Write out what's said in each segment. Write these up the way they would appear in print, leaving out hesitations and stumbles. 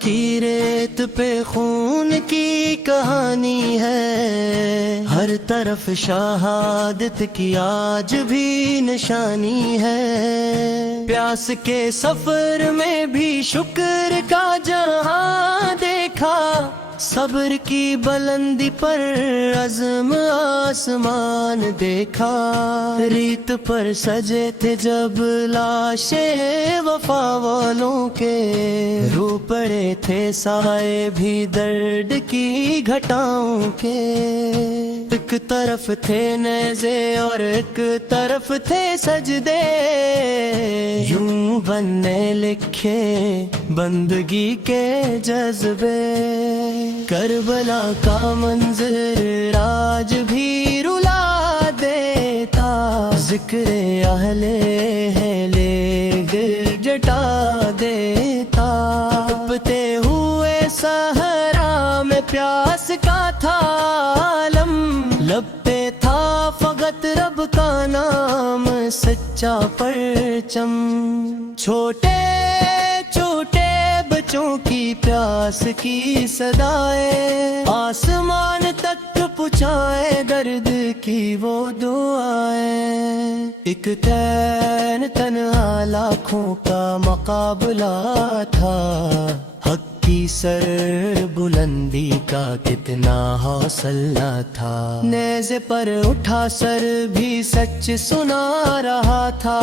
کی ریت پہ خون کی کہانی ہے، ہر طرف شہادت کی آج بھی نشانی ہے، پیاس کے سفر میں بھی شکر کا جہاں دیکھا، صبر کی بلندی پر عزم آسمان دیکھا، ریت پر سجے تھے جب لاشیں وفا والوں کے، رو پڑے تھے سائے بھی درد کی گھٹاؤں کے، ایک طرف تھے نیزے اور ایک طرف تھے سجدے، یوں بننے لکھے بندگی کے جذبے، کربلا کا منظر آج بھی رلا دیتا، ذکر اہل گر جٹا دیتا، تپتے ہوئے صحرا میں پیاس کا تھا عالم، لب پہ تھا فقط رب کا نام سچا پرچم، چھوٹے چھوٹے بچوں کی پیاس کی صدائیں آسمان تک پہنچائے، درد کی وہ دعائیں، ایک تین تنہا لاکھوں کا مقابلہ تھا، حق کی سر بلندی کا کتنا حوصلہ تھا، نیزے پر اٹھا سر بھی سچ سنا رہا تھا،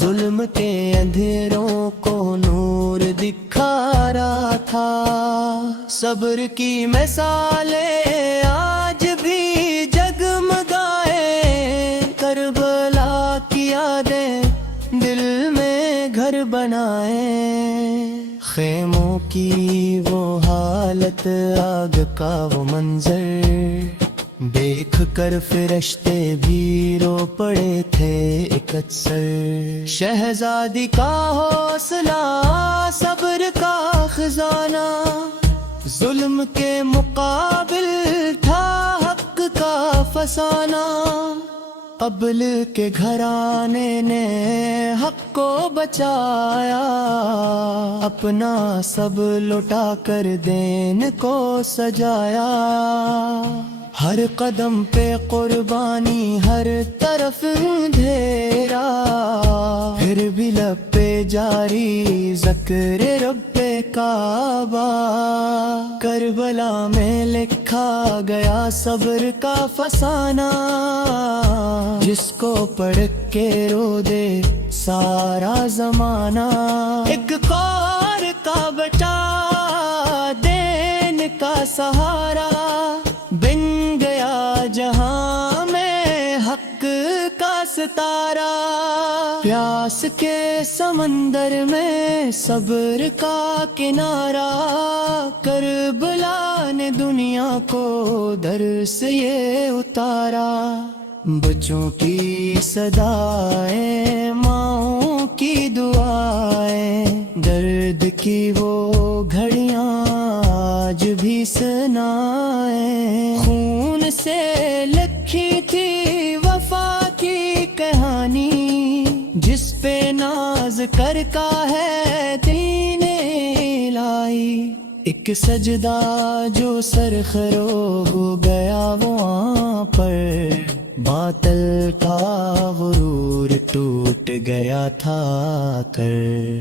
ظلم کے اندھیروں کو نور دکھا رہا تھا، صبر کی مثالیں آج بھی جگمگائے، کربلا کی یادیں دل میں گھر بنائے، خیموں کی وہ حالت آگ کا وہ منظر دیکھ کر فرشتے بھی رو پڑے تھے ایک اکثر، شہزادی کا حوصلہ صبر کا خزانہ، ظلم کے مقابل تھا حق کا فسانہ، قبل کے گھرانے نے حق کو بچایا، اپنا سب لٹا کر دین کو سجایا، ہر قدم پہ قربانی ہر طرف اندھیرا، پھر بھی لب پہ جاری ذکر رب کعبہ، کربلا میں لکھا گیا صبر کا فسانہ، جس کو پڑھ کے رو دے سارا زمانہ، ایک خور کا بچا دین کا سہارا، بن گیا جہاں میں حق کا ستارہ، پیاس کے سمندر میں صبر کا کنارہ، کربلا نے دنیا کو درس یہ اتارا، بچوں کی صدائیں ماؤں کی دعائیں، درد کی وہ گھڑیاں آج بھی سنائیں، خون سے لکھی تھی وفا کی کہانی، جس پہ ناز کر کا ہے دین الہی، ایک سجدہ جو سرخرو ہو گیا وہاں پر، باطل کا غرور ٹوٹ گیا تھا کر،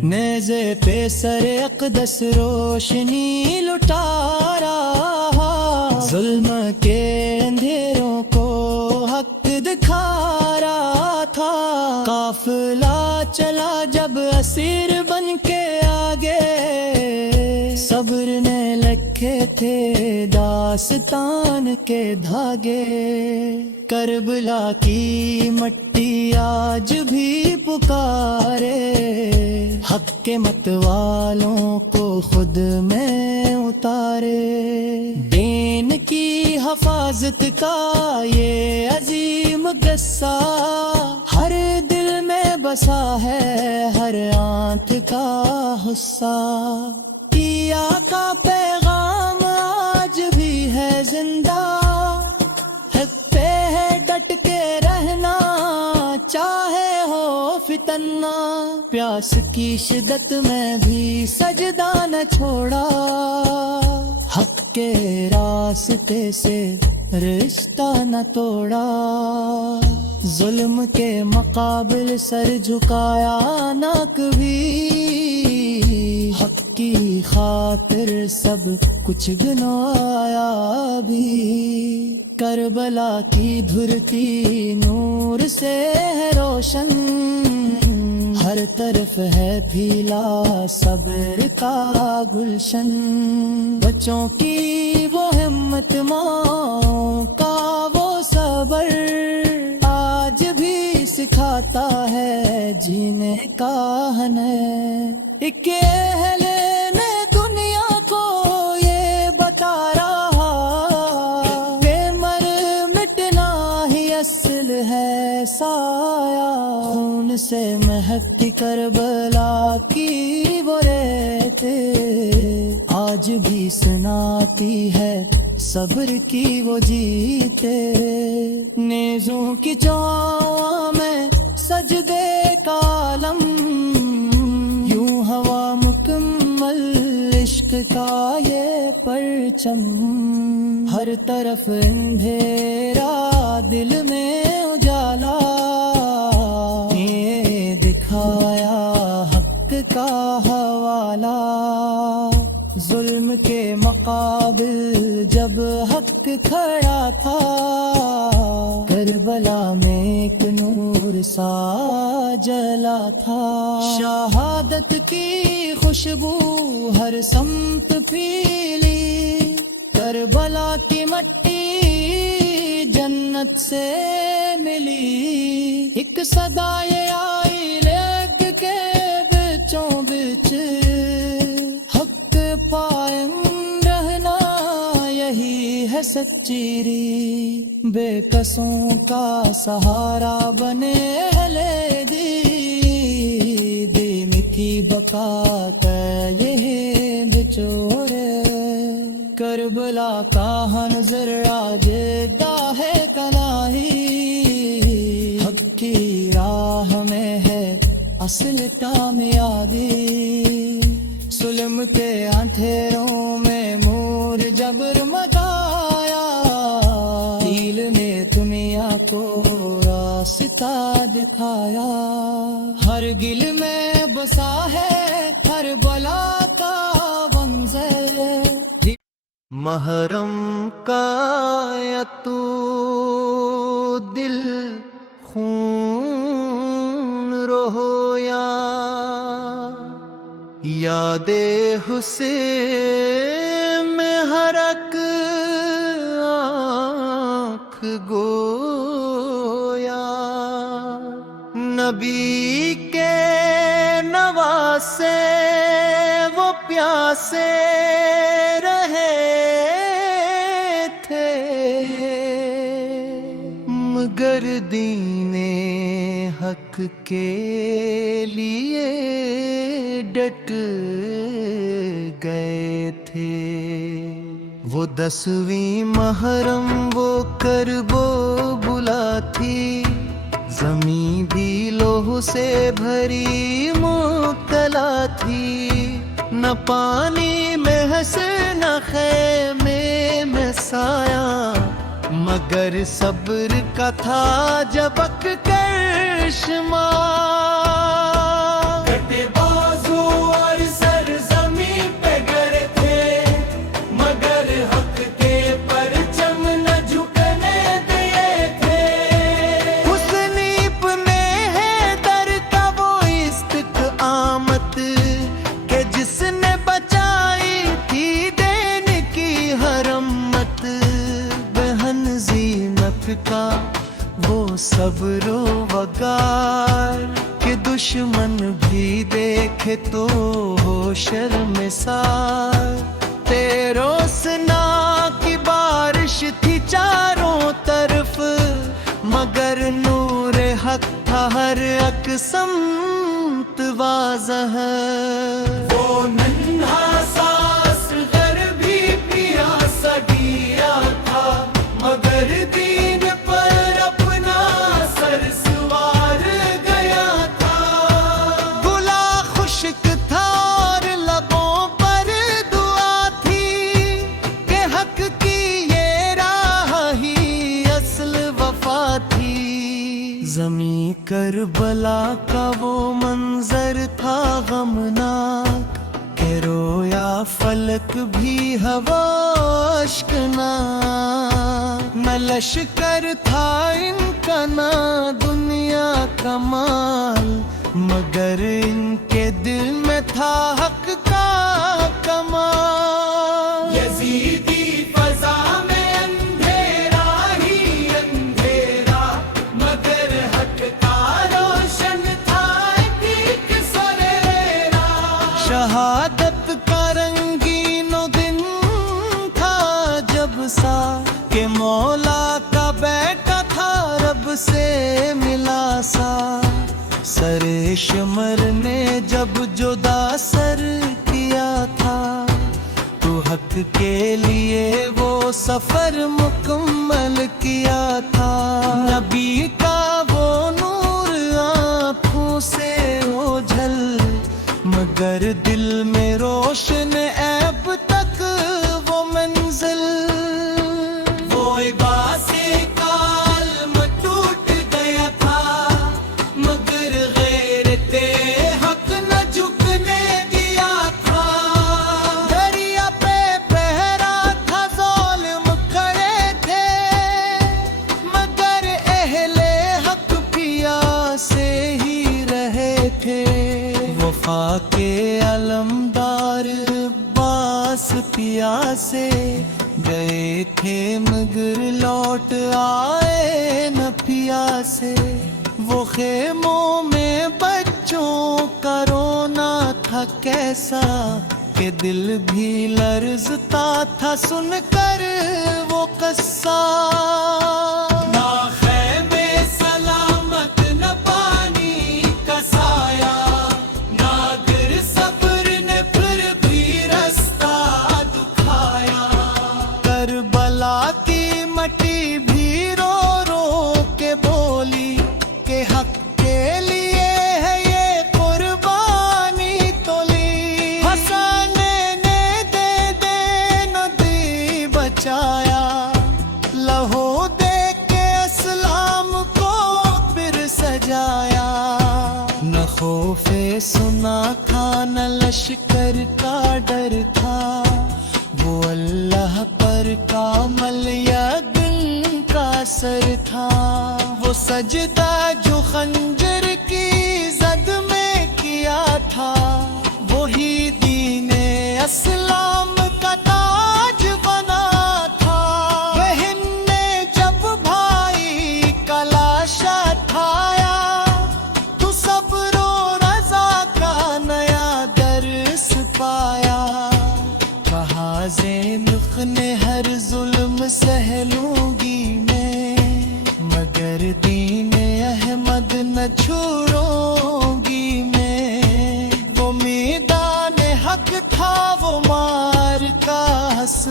نیزے پہ سر اقدس روشنی لٹا رہا، ظلم کے اندھیروں کو حق دکھا رہا تھا، قافلہ چلا جب اسیر بن کے آگے، صبر نے لکھے تھے داستان کے دھاگے، کربلا کی مٹی آج بھی پکارے، حق کے مت والوں کو خود میں اتارے، دین کی حفاظت کا یہ عظیم قصہ ہر دل میں بسا ہے، ہر آنکھ کا حصہ، کیا کا پیغام آج بھی ہے زندہ، حق پہ ہے ڈٹ کے رہنا چاہے ہو فتنہ، تنہا پیاس کی شدت میں بھی سجدہ نہ چھوڑا حق کے راستے سے رشتہ نہ توڑا ظلم کے مقابل سر جھکایا نہ کبھی حق کی خاطر سب کچھ گنوایا بھی کربلا کی دھرتی نور سے ہے روشن ہر طرف ہے پھیلا صبر کا گلشن بچوں کی وہ ہمت ماں کا وہ صبر آج بھی سکھاتا ہے جینے کا ہنر ایک اہل نے دنیا کو یہ بتا رہا کہ مر مٹنا ہی اصل ہے سایہ خون سے مہکتی کربلا کی وہ ریتے آج بھی سناتی ہے صبر کی وہ جیتے نیزوں کی چاؤں میں سجدے کا عالم یوں ہوا مکمل عشق کا یہ پرچم ہر طرف اندھیرا دل میں اجالا یہ دکھایا حق کا حوالہ ظلم کے مقابل جب حق کھڑا تھا کربلا میں ایک نور سا جلا تھا شہادت کی خوشبو ہر سمت پھیلی کربلا کی مٹی جنت سے ملی ایک صدا یہ آئی لیک کے بچوں بچ قائم رہنا یہی ہے سچیری بے قصوں کا سہارا بنے اہل دین کی بقا کا یہ بچورے کربلا کا منظر آج ہے تنہائی حق کی راہ میں ہے اصل کامیابی ظلم کے اندھیروں میں مور جبر مچایا دل نے دنیا کو راستہ دکھایا ہر گل میں بسا ہے ہر بلا کا منظر محرم کا یا تو دل خون رویا یاد حسین میں ہر ایک آنکھ گویا نبی کے نواسے وہ پیاسے رہے تھے مگر دین حق کے لیے ڈٹ گئے تھے وہ 10ویں محرم وہ کربو بلا تھی زمین بھی لوہ سے بھری مبتلا تھی نہ پانی میں ہنس نہ خیمے میں سایہ مگر صبر کا تھا جبک کر شمار کا وہ صبر و وقار کہ دشمن بھی دیکھے تو ہو شرمسار تیرو سنا کی بارش تھی چاروں طرف مگر نور حق تھا ہر ایک سمت واضح وہ ننھا ساس گھر بھی پیاسا گیا تھا مگر دین پر اپنا سر سوار گیا تھا کربلا کا وہ منظر تھا غمناک کہ رویا فلک بھی ہوا اشکناک، نہ لشکر تھا ان کا نہ دنیا کا مال، مگر ان کے دل میں تھا حق کا کمال۔ یزیدی فضا میں اندھیرا ہی اندھیرا، مگر حق کا روشن تھا ایک سریرا، شہادت کا رنگین دن تھا جب سا کہ مولا کا بیٹا تھا رب سے ملا سا، سر شمر نے جب جدا سر کیا تھا، تو حق کے لیے وہ سفر مکمل کیا تھا، نبی کا وہ نور آنکھوں سے اوجھل، مگر دل میں روشن اب تک وہ منزل، وہ عباس کا علم ٹوٹ گیا تھا، مگر غیرت حق نہ جھکنے دیا تھا، دریا پہ پہرا تھا ظالم کھڑے تھے، مگر اہل حق پیاسے ہی رہے تھے، وفا کے علمدار عباس پیاسے گئے تھے مگر لوٹ آئے نہ پیاسے، وہ خیموں میں بچوں کا رونا تھا کیسا کہ دل بھی لرزتا تھا سن کر وہ قصہ، نہ خیمے سلامت نہ پانی کا سایہ، ناگر صبر نے پھر بھی رستہ دکھایا، کربلا کی مٹی بھی رو رو کے بولی کہ حق کے لیے ہے یہ قربانی تولی، حسن نے دے نہ دی بچایا، لہو دے کے اسلام کو پھر سجایا، نہ خوف سنا تھا نہ لشکر کا ڈر تھا، وہ اللہ پر کامل یقین کا اثر تھا، وہ سجدہ جو خنجر کی زد میں کیا تھا، وہی دین اسلام کا تاج بنا تھا، بہن نے جب بھائی کا لاشا اٹھایا، تو صبر و رضا کا نیا درس پایا، کہا زینب نے ہر ظلم سہ لوں گی میں، مگر دین احمد نہ چھوڑوں گی میں، وہ میدان حق تھا وہ مار کا حس،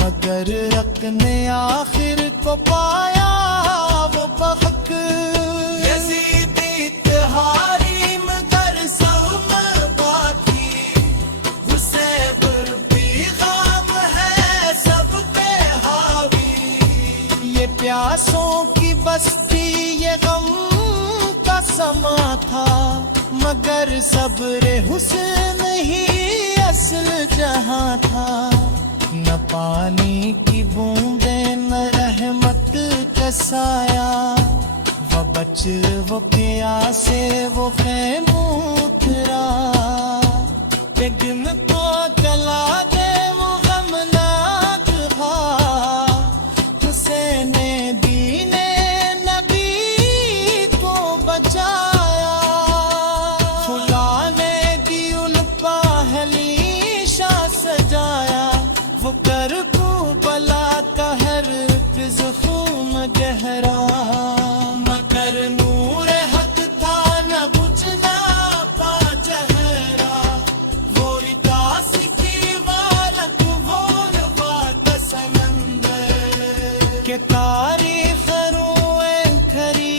مگر حق نے آخر کو پایا وہ بحق، یزیدی اتحاری مگر سوم باقی، اسے پیغام ہے سب کے حاوی، یہ پیاسوں کی بستی یہ غم کا سما تھا، مگر صبر حسن ہی اصل جہاں تھا، نہ پانی کی بوندیں نہ رحمت کا سایہ، وہ بچ وہ پیاسے وہ خیموں اترا، لیکن کو چلا دے وہ غمناک خواب، حسین دین نبی کو بچایا، خدا نے دی ان پہلی شاہ سجایا، وہ کربلا کا ہر فض خون گہرا، مگر نور حق تھا نہ بجھنا پا جہرا، وہ رداس کی وارت بولوا کا سمندر، کہ تاریخ روئے کھری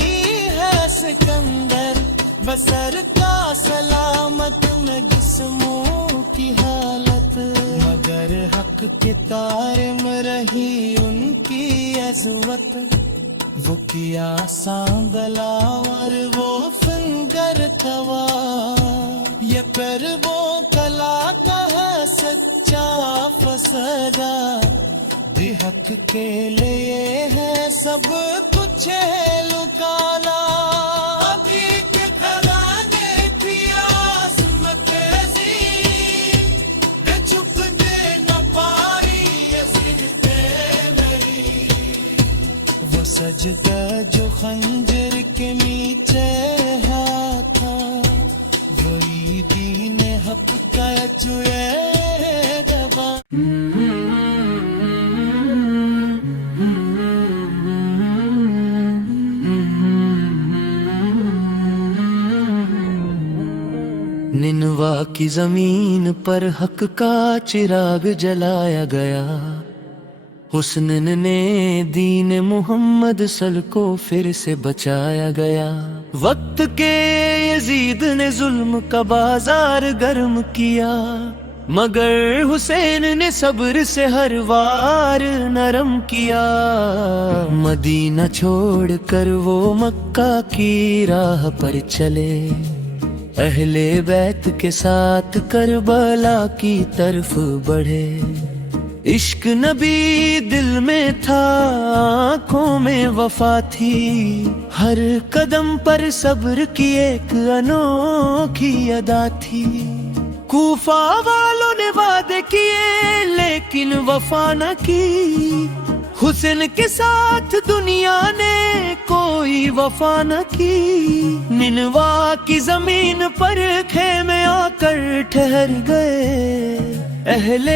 ہے سکندر، بسر کا سلامت میں جسموں کی حالت، مگر حق کے تارم رہی ان کی عزوت، وہ کیا سانگلا اور وہ فنگر کوا، یہ پر وہ کلا کا ہے سچا فسدہ، حق کے لیے ہے سب کچھ لکالا، ابھی کے گھرانے کی عظمت عظیم، کہ چھپنے نہ پائی یہ صرف میری، وہ سجدہ جو خنجر کے نیچے تھا، وہی دین حق کا جو روا۔ ننوا کی زمین پر حق کا چراغ جلایا گیا، حسن نے دین محمد صل کو پھر سے بچایا گیا، وقت کے یزید نے ظلم کا بازار گرم کیا، مگر حسین نے صبر سے ہر وار نرم کیا، مدینہ چھوڑ کر وہ مکہ کی راہ پر چلے، اہل بیت کے ساتھ کربلا کی طرف بڑھے، عشق نبی دل میں تھا آنکھوں میں وفا تھی، ہر قدم پر صبر کی ایک انوکھی ادا تھی، کوفہ والوں نے وعدے کیے لیکن وفا نہ کی، حسن کے ساتھ دنیا نے کوئی وفا نہ کی، ننوا کی زمین پر خیمے آ کر ٹھہر گئے، اہل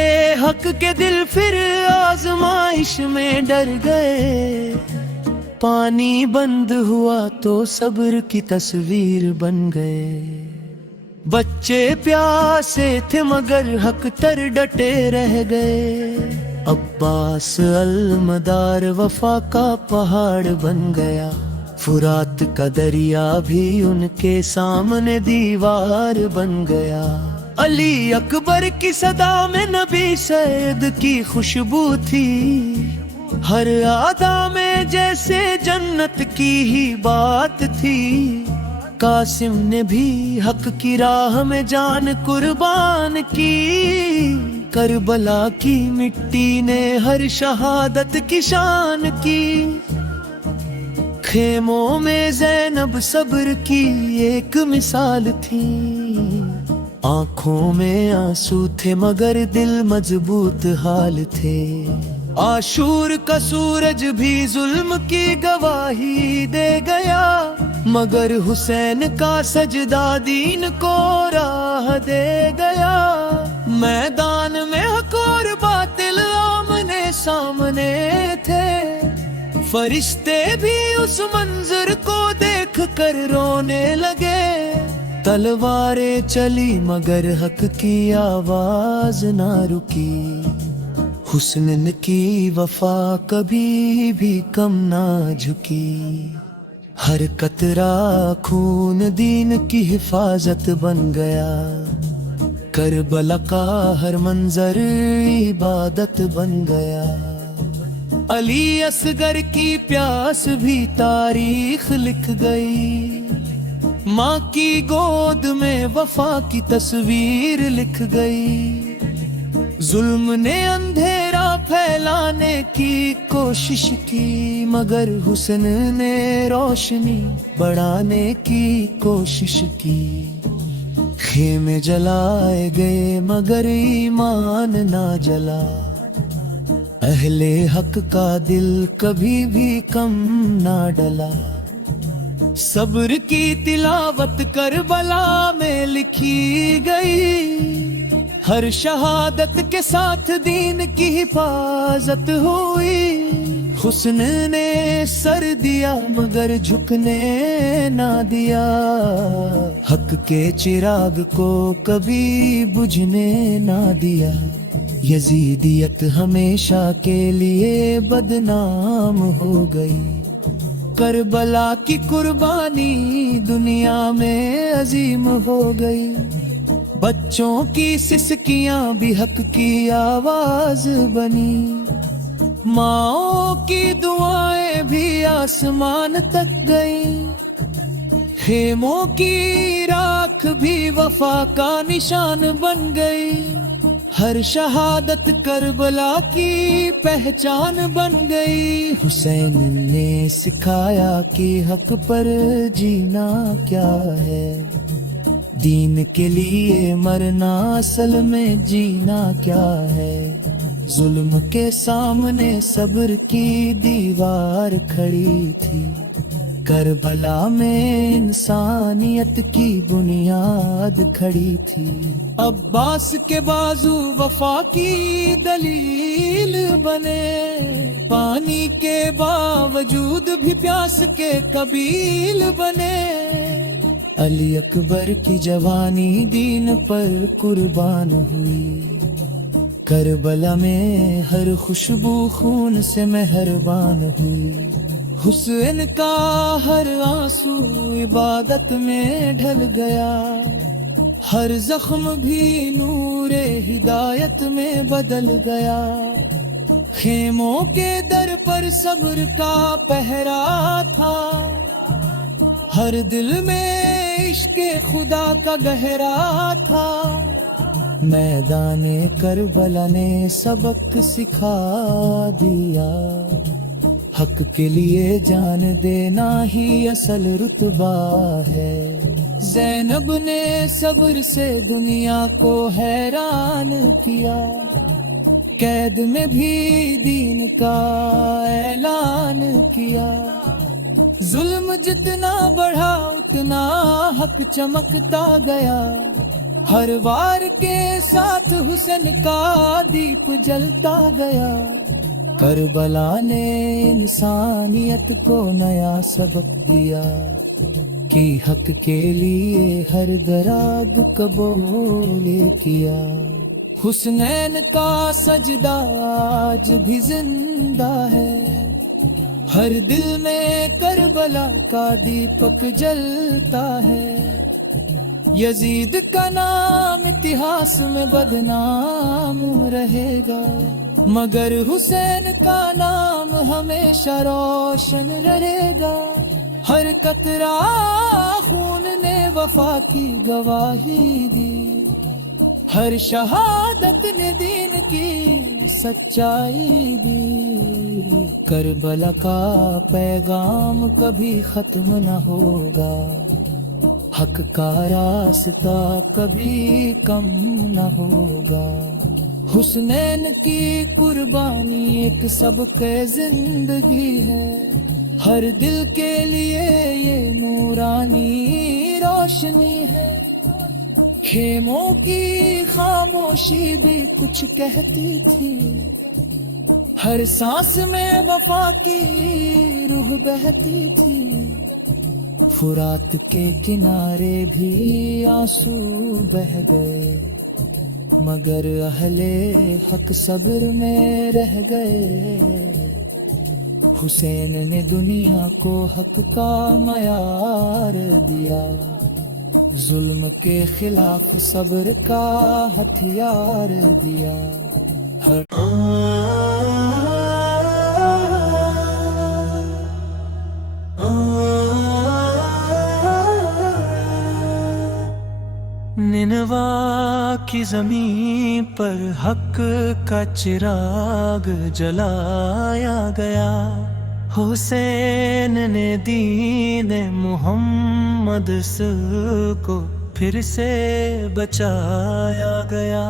حق کے دل پھر آزمائش میں ڈر گئے، پانی بند ہوا تو صبر کی تصویر بن گئے، بچے پیاسے تھے مگر حق تر ڈٹے رہ گئے، عباس المدار وفا کا پہاڑ بن گیا، فرات کا دریا بھی ان کے سامنے دیوار بن گیا، علی اکبر کی صدا میں نبی سید کی خوشبو تھی، ہر ادا میں جیسے جنت کی ہی بات تھی، قاسم نے بھی حق کی راہ میں جان قربان کی، کربلا کی مٹی نے ہر شہادت کی شان کی، خیموں میں زینب صبر کی ایک مثال تھی، آنکھوں میں آنسو تھے مگر دل مضبوط حال تھے، عاشور کا سورج بھی ظلم کی گواہی دے گیا، مگر حسین کا سجدہ دین کو راہ دے گیا، میدان میں حق اور باطل آمنے سامنے تھے، فرشتے بھی اس منظر کو دیکھ کر رونے لگے، تلواریں چلی مگر حق کی آواز نہ رکی، حسن کی وفا کبھی بھی کم نہ جھکی، ہر قطرہ خون دین کی حفاظت بن گیا، کربلا کا ہر منظر عبادت بن گیا، علی اصغر کی پیاس بھی تاریخ لکھ گئی، ماں کی گود میں وفا کی تصویر لکھ گئی، ظلم نے اندھیرا پھیلانے کی کوشش کی مگر حسن نے روشنی بڑھانے کی کوشش کی، خیمے جلائے گئے مگر ایمان نہ جلا، اہل حق کا دل کبھی بھی کم نہ ڈلا، صبر کی تلاوت کربلا میں لکھی گئی، ہر شہادت کے ساتھ دین کی حفاظت ہوئی، حسن نے سر دیا مگر جھکنے نہ دیا، حق کے چراغ کو کبھی بجھنے نہ دیا، یزیدیت ہمیشہ کے لیے بدنام ہو گئی، کربلا کی قربانی دنیا میں عظیم ہو گئی، بچوں کی سسکیاں بھی حق کی آواز بنی، ماؤں کی دعائیں بھی آسمان تک گئی، خیموں کی راکھ بھی وفا کا نشان بن گئی، ہر شہادت کربلا کی پہچان بن گئی۔ حسین نے سکھایا کہ حق پر جینا کیا ہے، دین کے لیے مرنا اصل میں جینا کیا ہے۔ ظلم کے سامنے صبر کی دیوار کھڑی تھی، کربلا میں انسانیت کی بنیاد کھڑی تھی۔ عباس کے بازو وفا کی دلیل بنے، پانی کے باوجود بھی پیاس کے قبیل بنے۔ علی اکبر کی جوانی دین پر قربان ہوئی، کربلا میں ہر خوشبو خون سے مہربان ہوئی۔ حسین کا ہر آنسو عبادت میں ڈھل گیا، ہر زخم بھی نور ہدایت میں بدل گیا۔ خیموں کے در پر صبر کا پہرا تھا، ہر دل میں عشق خدا کا گہرا تھا۔ میدان کربلا نے سبق سکھا دیا، حق کے لیے جان دینا ہی اصل رتبہ ہے۔ زینب نے صبر سے دنیا کو حیران کیا، قید میں بھی دین کا اعلان کیا۔ ظلم جتنا بڑھا اتنا حق چمکتا گیا، ہر وار کے ساتھ حسین کا دیپ جلتا گیا۔ کربلا نے انسانیت کو نیا سبق دیا کہ حق کے لیے ہر دراگ قبول کیا۔ حسنین کا سجدہ آج بھی زندہ ہے، ہر دل میں کربلا کا دیپک جلتا ہے۔ یزید کا نام اتہاس میں بدنام رہے گا، مگر حسین کا نام ہمیشہ روشن رہے گا۔ ہر قطرہ خون نے وفا کی گواہی دی، ہر شہادت نے دین کی سچائی دی۔ کربلا کا پیغام کبھی ختم نہ ہوگا، حق کا راستہ کبھی کم نہ ہوگا۔ حسنین کی قربانی ایک سبق زندگی ہے، ہر دل کے لیے یہ نورانی روشنی ہے۔ خیموں کی خاموشی بھی کچھ کہتی تھی، ہر سانس میں وفا کی روح بہتی تھی۔ فرات کے کنارے بھی آنسو بہہ گئے، مگر اہل حق صبر میں رہ گئے۔ حسین نے دنیا کو حق کا معیار دیا، ظلم کے خلاف صبر کا ہتھیار دیا۔ نینوا کی زمین پر حق کا چراغ جلایا گیا، حسین نے دین محمد کو پھر سے بچایا گیا۔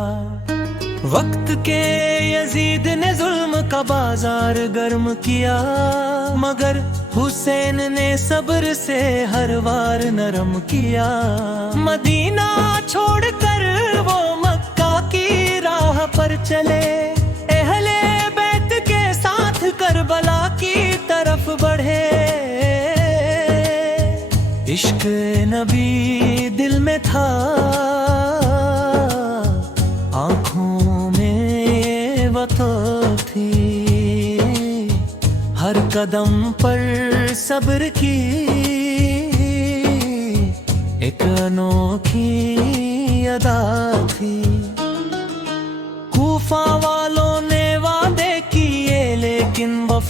وقت کے یزید نے ظلم کا بازار گرم کیا، مگر حسین نے صبر سے ہر وار نرم کیا۔ مدینہ چھوڑ کر وہ مکہ کی راہ پر چلے، اہل بیت کے ساتھ کربلا کی طرف بڑھے۔ عشق نبی دل میں تھا، آنکھوں میں وطا تھی، ہر قدم پر صبر کی ایک انوکھی ادا تھی۔ کوفہ والوں نے وعدے کیے لیکن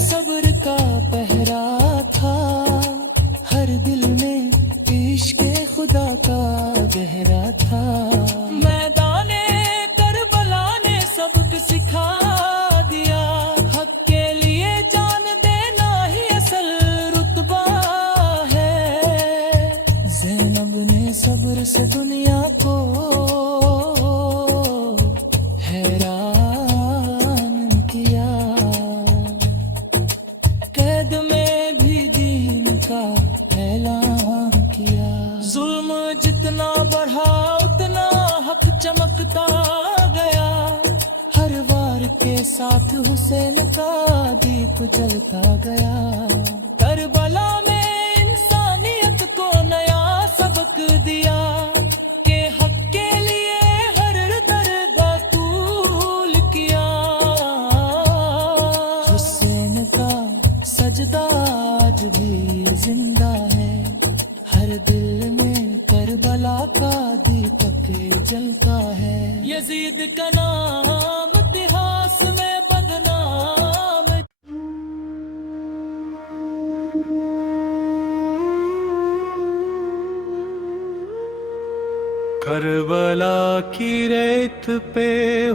صبر کا پہرا تھا، ہر دل میں عشق خدا کا گہرا تھا۔ میدان کربلا نے سبق سکھا دیا، حق کے لیے جان دینا ہی اصل رتبہ ہے۔ زینب نے صبر سے دنیا کو حیران کیا، قید میں بھی دین کا اعلان کیا۔ ظلم جتنا بڑھا اتنا حق چمکتا گیا، ہر وار کے ساتھ حسین کا دیپ جلتا گیا۔ کربلا میں انسانیت کو نیا سبق دیا کہ حق کے لیے ہر درد قبول کیا۔ حسین کا سجدہ آج بھی زندہ ہے، ہر دل میں کربلا کا دیپک جلتا ہے۔ یزید کا نام اتہاس میں بدنام، کربلا کی ریت پہ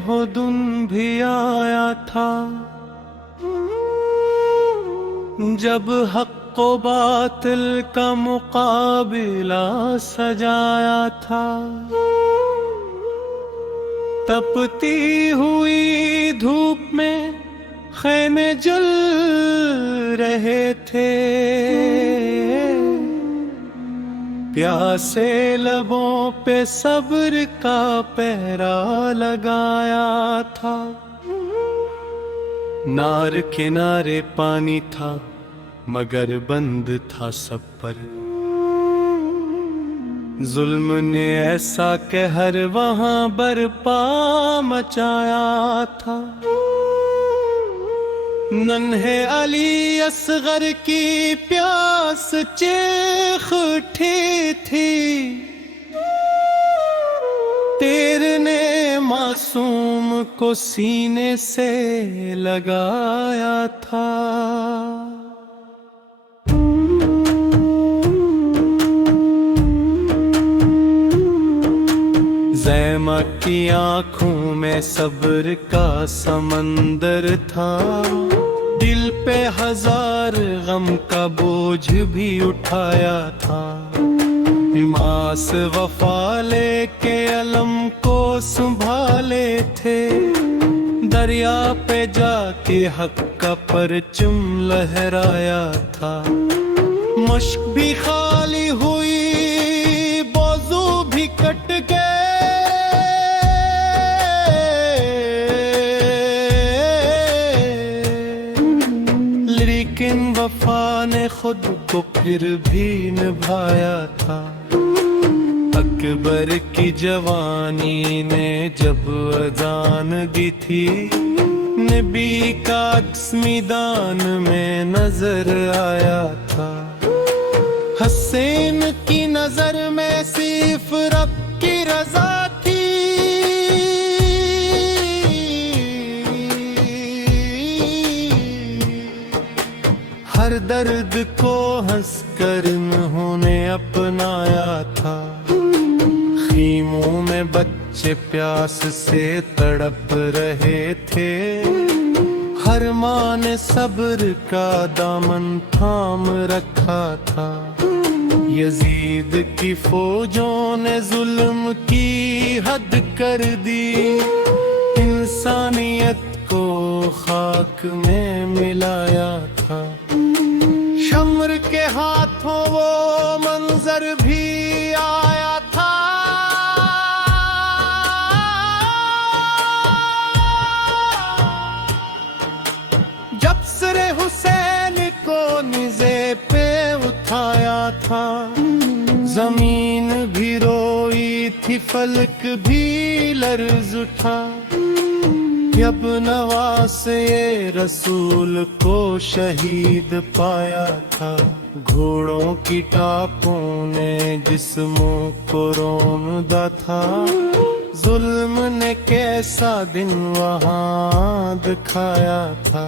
ہدن بھی آیا تھا، جب حق و باطل کا مقابلہ سجایا تھا۔ تپتی ہوئی دھوپ میں خیمے جل رہے تھے، پیاسے لبوں پہ صبر کا پہرا لگایا تھا۔ نار کنارے پانی تھا مگر بند تھا سب پر، ظلم نے ایسا قہر وہاں برپا مچایا تھا۔ ننھے علی اصغر کی پیاس چیخ اٹھی تھی، تیر نے معصوم کو سینے سے لگایا تھا۔ زینب کی آنکھوں میں صبر کا سمندر تھا، دل پہ ہزار غم کا بوجھ بھی اٹھایا تھا۔ حماس وفا لے کے علم کو سنبھالے تھے، دریا پہ جا کے حق کا پرچم لہرایا تھا۔ مشک بھی خالی ہوئی، بازو بھی کٹ گئے، لیکن وفا نے خود کو پھر بھی نبھایا تھا۔ اکبر کی جوانی نے جب اذان دی تھی، نبی کا عکس میدان میں نظر آیا تھا۔ حسین کی نظر میں صرف رب کی رضا تھی، ہر درد کو ہنس کر انہوں نے اپنایا تھا۔ خیموں میں بچے پیاس سے تڑپ رہے تھے، ہر ماں نے صبر کا دامن تھام رکھا تھا۔ یزید کی فوجوں نے ظلم کی حد کر دی، انسانیت کو خاک میں ملایا تھا۔ شمر کے ہاتھوں وہ منظر بھی آیا تھا، جب سر حسین کو نیزے پہ اٹھایا تھا۔ زمین بھی روئی تھی، فلک بھی لرز اٹھا، جب نواز یہ رسول کو شہید پایا تھا۔ گھوڑوں کی ٹاپوں نے جسموں کو روندا تھا، ظلم نے کیسا دن وہاں دکھایا تھا۔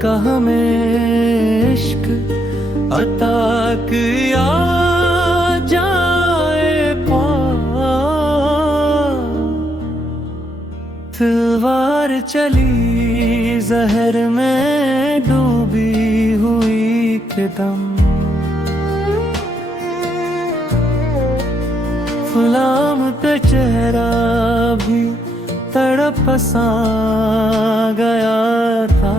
کا ہمیں عشق عطا کیا جائے تلوار چلی زہر میں ڈوبی ہوئی کہ دم غلام کا چہرہ بھی تڑپ سا گیا تھا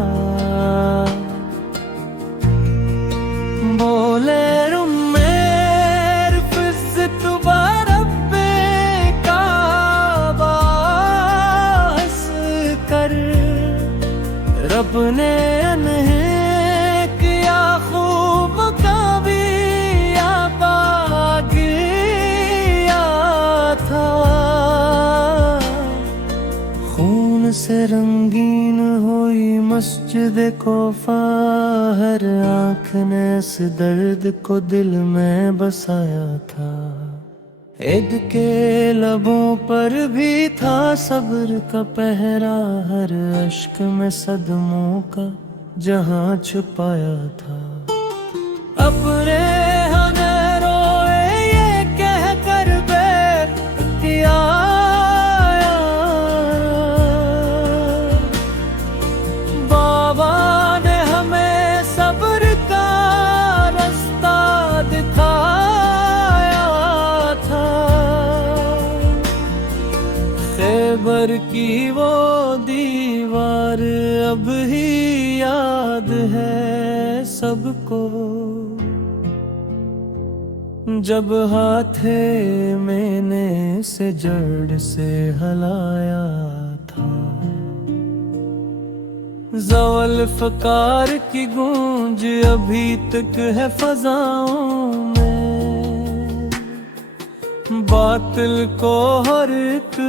بولے رب نے انہیں کیا خوب کامیاب کیا تھا خون سے رنگین ہوئی مسجد کوفہ ہر آنکھ نے اس درد کو دل میں بسایا تھا عید کے لبوں پر بھی تھا صبر کا پہرا ہر اشک میں صدموں کا جہاں چھپایا تھا اپنے ہمیں روئے یہ کہہ کر بے کیا بابا نے ہمیں صبر کا رستہ دکھایا خیبر کی وہ دیوار اب ہی یاد ہے سب کو جب ہاتھ میں نے اسے جڑ سے ہلایا تھا زوال فقار کی گونج ابھی تک ہے فضاؤں میں باطل کو ہر ایک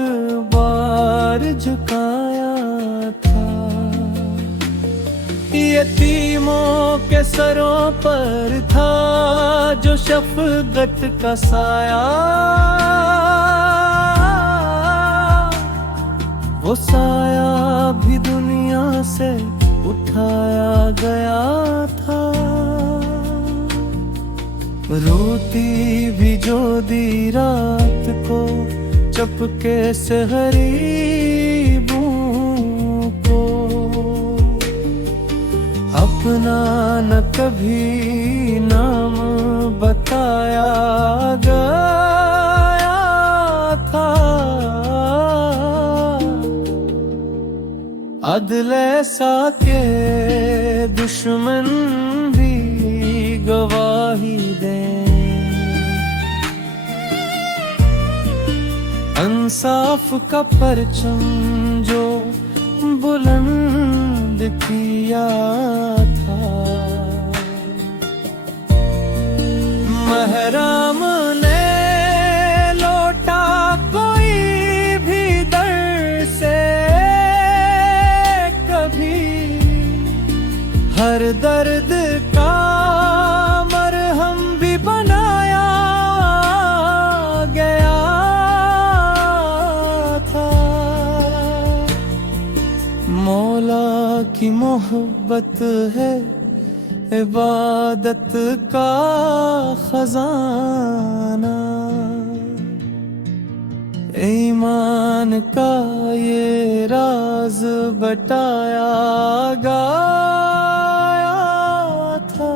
بار جھکایا تھا یتیموں کے سروں پر تھا جو شفقت کا سایہ وہ سایہ بھی دنیا سے اٹھایا گیا تھا روتی بھی جو دی رات کو چپکے سے غریبوں کو اپنا نہ کبھی نام بتایا گیا تھا عدل ایسا کہ دشمن بھی گواہی دیں انصاف کا پرچم جو بلند کیا تھا محرم نے لوٹا کوئی بھی در سے کبھی ہر درد کا مرہم بھی بنایا گیا تھا مولا کی محبت ہے عبادت کا خزانہ ایمان کا یہ راز بتایا گیا تھا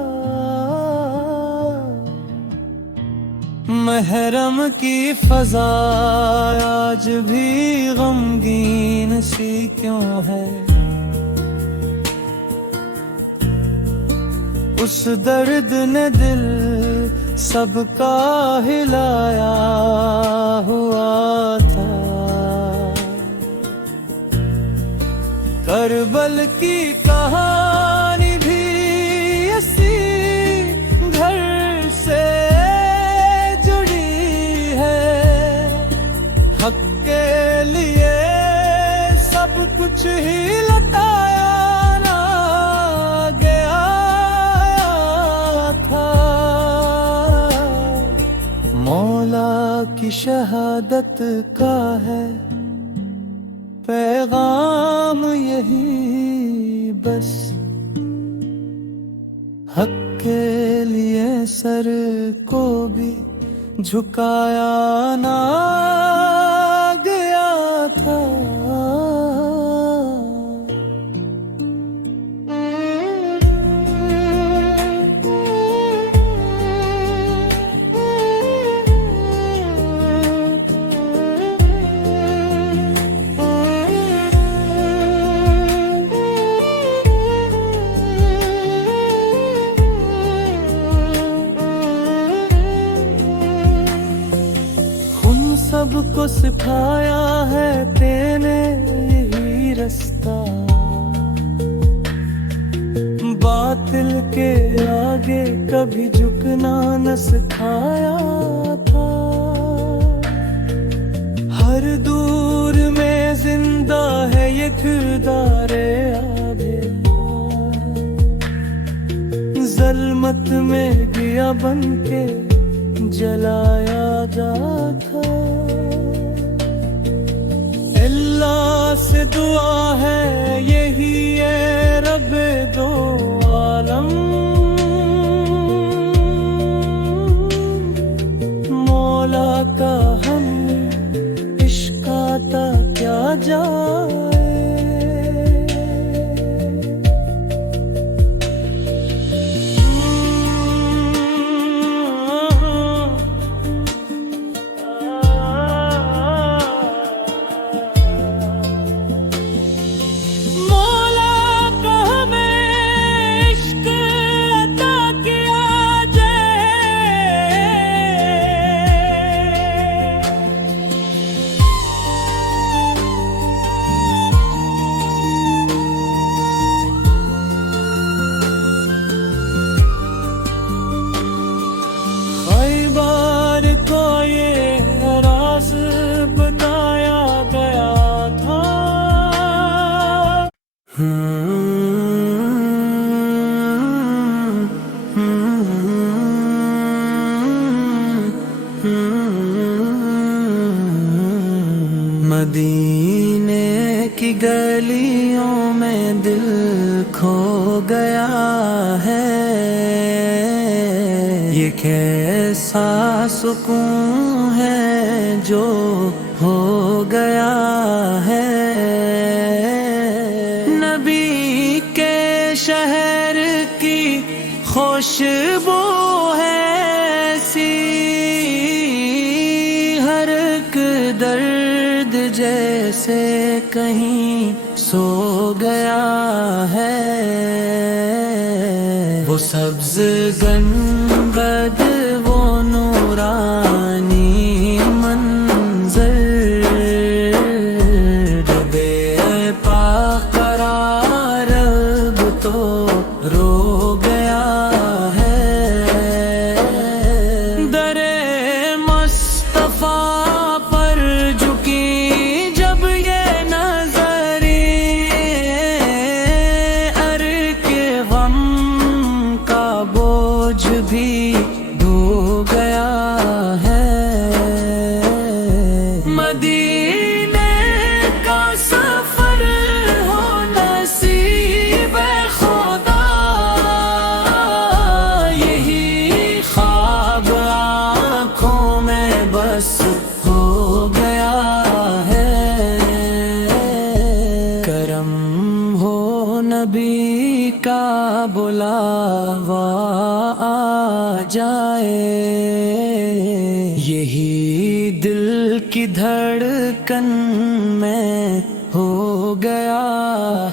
محرم کی فضا آج بھی غمگین سی کیوں ہے اس درد نے دل سب کا ہلایا ہوا تھا کربل کی کہانی بھی اسی گھر سے جڑی ہے حق کے لیے سب کچھ ہی لٹایا مولا کی شہادت کا ہے پیغام یہی بس حق کے لیے سر کو بھی جھکایا نہ گیا تھا. سب کو سکھایا ہے تینے یہی رستہ، باطل کے آگے کبھی جھکنا نہ سکھایا تھا. ہر دور میں زندہ ہے یہ کردار آبے، ظلمت میں دیا بن کے جلایا جا تھا. اللہ سے دعا ہے یہی ہے رب دو عالم، مولا کا ہم عشق آتا کیا جائے. مدینے کی گلیوں میں دل کھو گیا ہے، یہ کیسا سکون ہے جو ہو گیا ہے. نبی کے شہر کی خوشبو ہے ایسی، ہر ایک درد جیسے کہیں سو گیا ہے. وہ سبز گنبد وہ نورانی منظر، بے پا قرار اب تو رو گیا ہے. در مصطفیٰ پر جھکی جب یہ نظری، ار کے غم کا بوجھ بھی دھو گیا ہے. مدینے کا سفر ہو نصیب خدا، یہی خواب آنکھوں میں بس ہو گیا ہے. کرم ہو نبی کا بلاوا آ جائے، یہی دل کی دھڑکن میں ہو گیا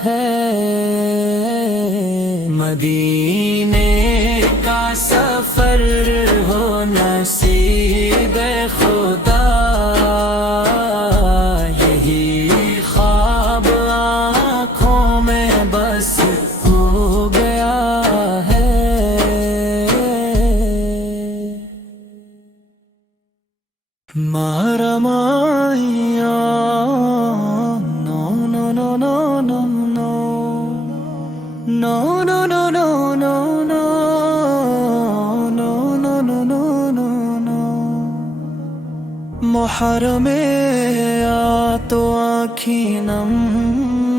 ہے. مدینے کا سفر ہو نصیب خدا، یہی خواب آنکھوں میں بس ہو گیا ہے. مارا مایا نو نو نو نو نو نو نو نو نو نو نو نو نو نو نو نو نو. محرم آ تو آنکھیں نم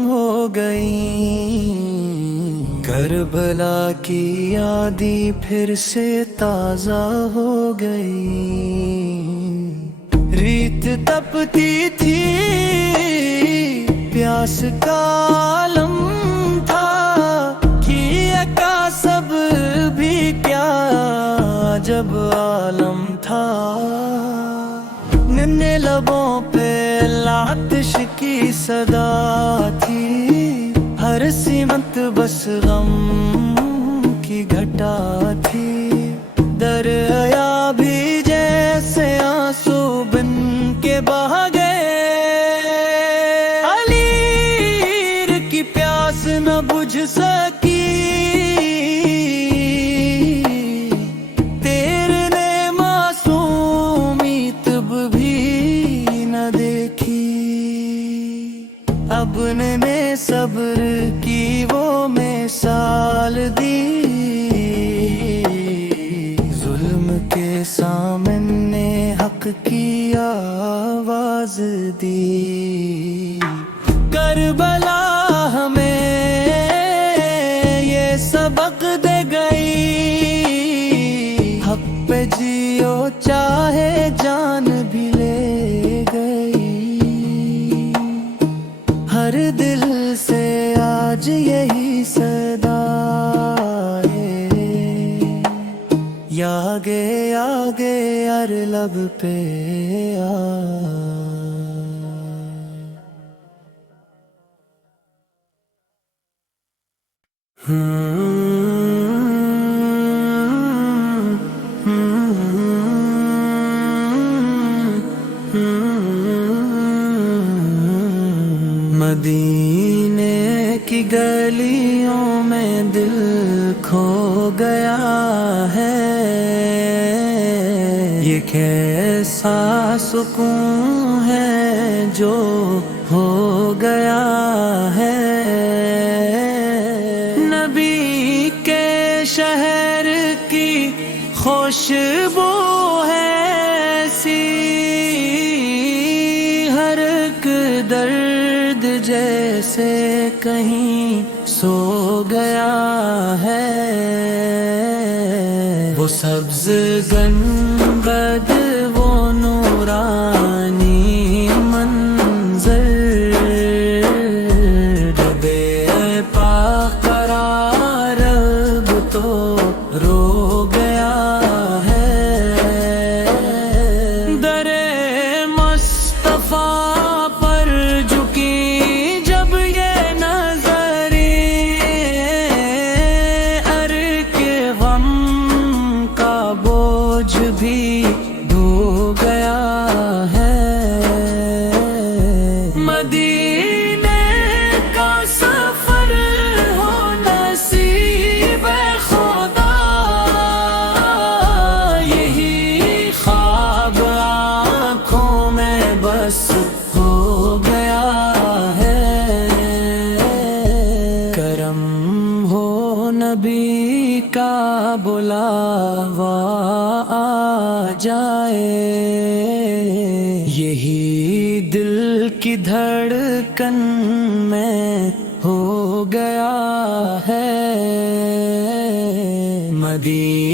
ہو گئی، کربلا کی یادیں پھر سے تازہ ہو گئی، ریت تپتی تھی، پیاس کا عالم تھا، کیا کا سب بھی کیا جب عالم تھا، ننے لبوں پہ لاتش کی صدا تھی، ہر سمت بس غم کی گھٹا تھی، دریا بھی جیسے آنسو بن کے بہا گئے، علیر کی پیاس نہ بجھ سکی، تیرے نے معصومی تب بھی نہ دیکھی، اب نے صبر کی وہ مثال دی، ظلم کے سامنے حق کی آواز دی، کربلا ہمیں یہ سبق دے گئی، حق پہ جیو چاہے جان بھی لے گئی، ہر دل سے آج یہی صدا ہے، یا آگے آگے ہر لب پہ مدینے کی گلیوں میں دل کھو گیا ہے، یہ کیسا سکون ہے جو ہو گیا ہے، نبی کے شہر کی خوشبو ہے ایسی، ہر ایک درد جیسے کہیں سو گیا ہے، وہ سبز گنبد وہ نورانی منظر، بے پا قرار اب تو رو گیا ہے، در مصطفیٰ پر جھکی جب یہ نظریں، ارک غم کا بوجھ بھی دھو گیا ہے، مدینے کا سفر ہو نصیب خدا، یہی خواب آنکھوں میں بس ہو گیا ہے، کرم ہو نبی کا بلاوا آ جائے، یہی دل کی دھڑکن میں ہو گیا ہے، مدینہ